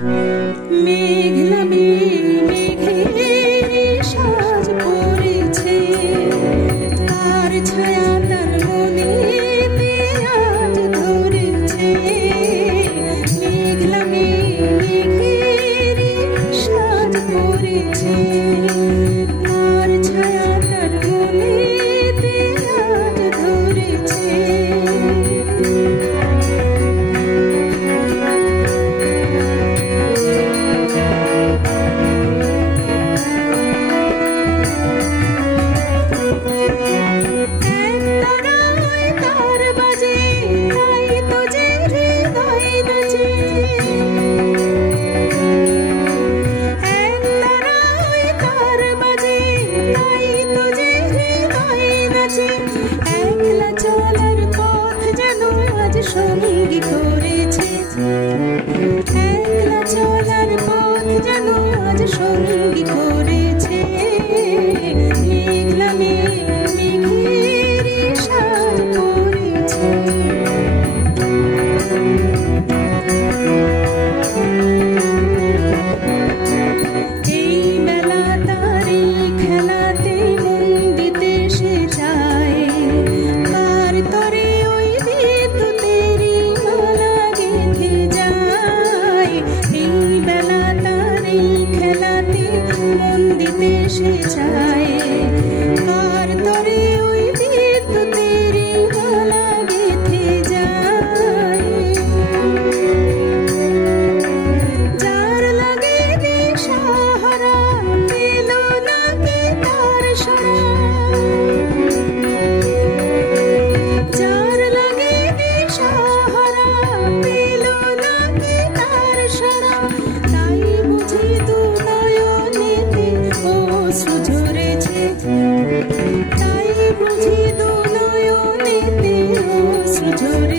মেঘলা মেঘের সাজ পড়েছে, তার ছায়া তার মনেতে আজ ধরেছে। মেঘলা মেঘের সাজ পড়েছে, তার ছায়া তার মনেতে আজ ধরেছে। একলা চলার পথ যেন আজ সঙ্গী করেছে, একলা চলার পথ যেন আজ সঙ্গী করেছে। মেঘলা মেঘের সাজ পড়েছে। এই বেলা তারি খেলাতে মন দিতে সে যায়, কার তরে ওই বিদ্যুতেরই মালা গেঁথে যায়। এই বেলা তারি খেলাতে মন দিতে সে যায়, কার তরে ওই বিদ্যুতেরই মালা গেঁথে যায়। যার লাগে দিশাহারা পেল নাকি তার সারা, যার লাগে দিশাহারা পেল নাকি তার সারা। তাই বুঝি দু নয়নেতে অশ্রু ঝরেছে, তাই বুঝি দু নয়নেতে অশ্রু ঝরেছে।